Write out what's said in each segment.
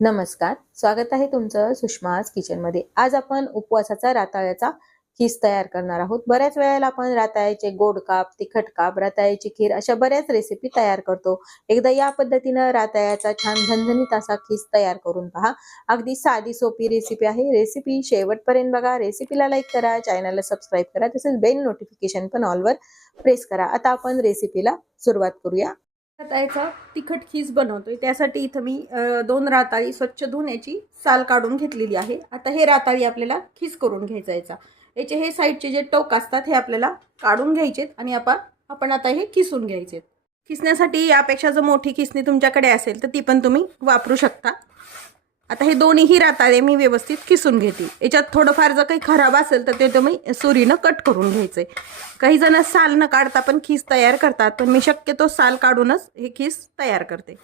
नमस्कार स्वागत आहे तुमचं सुषमाज किचनमध्ये. आज आपण उपवासाचा राताळ्याचा खीस तयार करणार आहोत. बऱ्याच वेळेला आपण राताळ्याचे गोड काप तिखट काप राताळ्याची खीर अशा बऱ्याच रेसिपी तयार करतो. एकदा या पद्धतीनं राताळ्याचा छान झणझणीत असा खीस तयार करून पहा. अगदी साधी सोपी रेसिपी आहे. रेसिपी शेवटपर्यंत बघा. रेसिपीला लाईक करा चॅनलला सबस्क्राईब करा तसेच बेल नोटिफिकेशन पण ऑलवर प्रेस करा. आता आपण रेसिपीला सुरुवात करूया. रताळ्याचं तिखट खीस बनवतोय. त्यासाठी इथं मी दोन राताळी स्वच्छ धुवून याची साल काढून घेतलेली आहे. आता हे राताळी आपल्याला खीस करून घ्यायचा याचा याचे हे साईडचे जे टोक असतात हे आपल्याला काढून घ्यायचेत आणि आपण आपण आता हे खिसून घ्यायचेत. खिसण्यासाठी यापेक्षा जर मोठी खिसणी तुमच्याकडे असेल तर ती पण तुम्ही वापरू शकता. आता हे दोन्हीही राताळे मी व्यवस्थित किसून घेते. याच्यात थोडंफार जर काही खराब असेल तर ते तुम्ही सुरीनं कट करून घ्यायचंय. काही जण साल न काढता पण खीस तयार करतात पण मी शक्यतो साल काढूनच हे खीस तयार करते.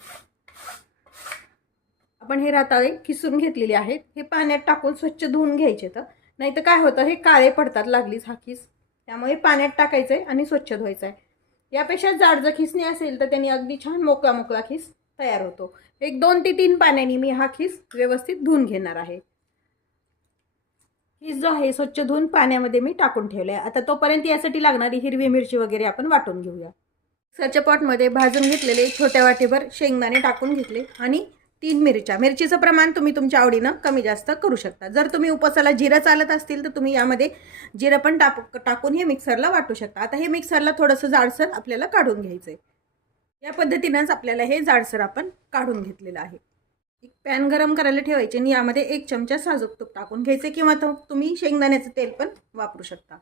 आपण हे राताळे किसून घेतलेले आहेत. हे पाण्यात टाकून स्वच्छ धुवून घ्यायचे तर. नाही तर काय होतं हे काळे पडतात लागलीच हा खीस. त्यामुळे पाण्यात टाकायचंय आणि स्वच्छ धुवायचं आहे यापेक्षा जाड जर खिसणी असेल तर त्यांनी अगदी छान मोकळा मोकळा खीस तयार होतो. एक दोन ते तीन पाण्याने मी हा खीस व्यवस्थित धुवून घेणार आहे. खीस जो आहे स्वच्छ धुवून पाण्यामध्ये मी टाकून ठेवलं आहे आता तोपर्यंत यासाठी लागणारी हिरवी मिरची वगैरे आपण वाटून घेऊया. मिक्सरच्या पॉटमध्ये भाजून घेतलेले छोट्या वाटीभर शेंगदाणे टाकून घेतले आणि तीन मिरच्या. मिरचीचं प्रमाण तुम्ही तुमच्या आवडीनं कमी जास्त करू शकता. जर तुम्ही उपवासाला जिरं चालत असतील तर तुम्ही यामध्ये जिरं पण टाक टाकून हे मिक्सरला वाटू शकता. आता हे मिक्सरला थोडंसं जाडसर आपल्याला काढून घ्यायचं आहे या पद्धतीनंच आपल्याला हे जाडसर आपण काढून घेतलेलं आहे. एक पॅन गरम करायला ठेवायचे आणि यामध्ये एक चमचा साजूक तूप टाकून घ्यायचे किंवा तो तुम्ही शेंगदाण्याचं तेल पण वापरू शकता.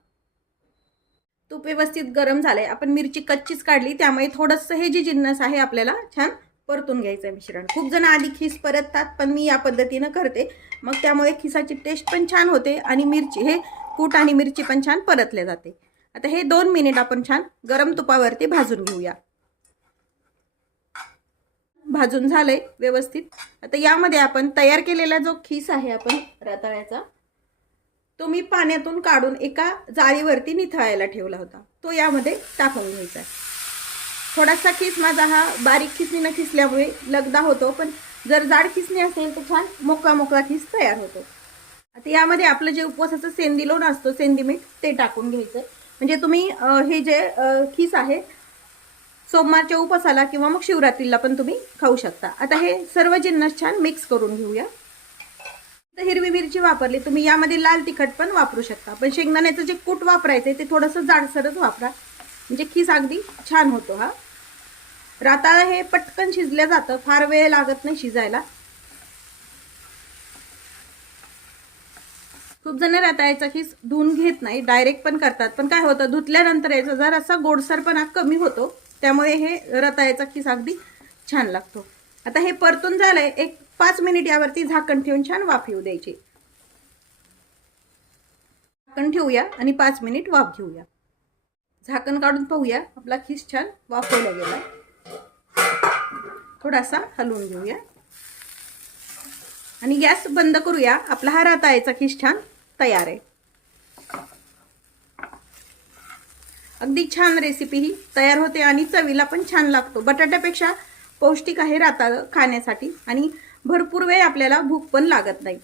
तूप व्यवस्थित गरम झालंय. आपण मिरची कच्चीच काढली त्यामुळे थोडंसं हे जे जिन्नस आहे आपल्याला छान परतून घ्यायचं आहे मिश्रण. खूप जण आधी खीस परततात पण मी या पद्धतीनं करते. मग त्यामुळे खिसाची टेस्ट पण छान होते आणि मिरची हे कूट आणि मिरची पण छान परतले जाते. आता हे दोन मिनिट आपण छान गरम तुपावरती भाजून घेऊया. भाजून झालंय व्यवस्थित. आता यामध्ये आपण तयार केलेला जो खीस आहे आपण रताळ्याचा तो मी पाण्यातून काढून एका जाळीवरती निथळायला ठेवला होता. तो यामध्ये टाकून घ्यायचा आहे. थोडासा खीस माझा हा बारीक खिसणीनं खिसल्यामुळे लगदा होतो पण जर जाड खिसणी असेल तर छान मोकळा मोकळा खीस तयार होतो. आता यामध्ये आपलं जे उपवासाचं सेंदी लोण असतो सेंदी मीठ ते टाकून घ्यायचं म्हणजे तुम्ही हे जे खीस आहे सोमवारच्या उपासाला किंवा मग शिवरात्रीला पण तुम्ही खाऊ शकता. आता हे सर्व जिन्नस छान मिक्स करून घेऊया. तर हिरवी मिरची वापरली तुम्ही यामध्ये लाल तिखट पण वापरू शकता. पण शेंगदाण्याचं जे कूट वापरायचं आहे ते थोडंसं जाडसरच वापरा. म्हणजे खीस अगदी छान होतो हा. राताळा हे पटकन शिजलं जातं फार वेळ लागत नाही शिजायला. खूप जण राताळ्याचा खीस धुवून घेत नाही डायरेक्ट पण करतात. पण काय होतं धुतल्यानंतर याचा जरासा गोडसरपणा कमी होतो. त्यामुळे हे रताळ्याचा खीस अगदी छान लागतो. आता हे परतून झालंय एक पाच मिनिट यावरती झाकण ठेवून छान वाफ येऊ द्यायची. झाकण ठेवूया आणि पाच मिनिट वाफ घेऊया. झाकण काढून पाहूया आपला खीस छान वाफवला गेला थोडासा हलवून घेऊया. आणि गॅस बंद करूया आपला हा राताळ्याचा खीस छान तयार आहे. अगदी छान रेसिपी ही तयार होते आणि चवीला पण छान लागतो. बटाट्यापेक्षा पौष्टिक आहे राताळ खाण्यासाठी आणि भरपूर वेळ आपल्याला भूक पण लागत नाही.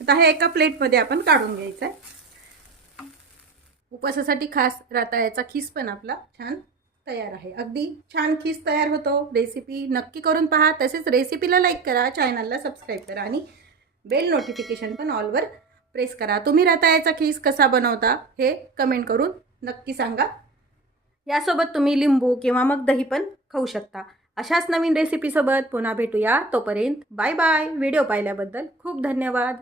आता हे एका प्लेटमध्ये आपण काढून घ्यायचं आहे उपवासासाठी खास राताळ्याचा खीस पण आपला छान तयार आहे. अगदी छान खीस तयार होतो. रेसिपी नक्की करून पहा. तसेच रेसिपीला लाईक करा चॅनलला सबस्क्राईब करा आणि बेल नोटिफिकेशन पण ऑलवर प्रेस करा. तुम्ही रताळ्याचा खीस कसा बनवता हे कमेंट करून नक्की सांगा. यासोबत तुम्ही लिंबू किंवा मग दही पण खाऊ शकता. अशाच नवीन रेसिपीसोबत पुन्हा भेटूया. तोपर्यंत बाय बाय व्हिडिओ पाहिल्याबद्दल खूप धन्यवाद.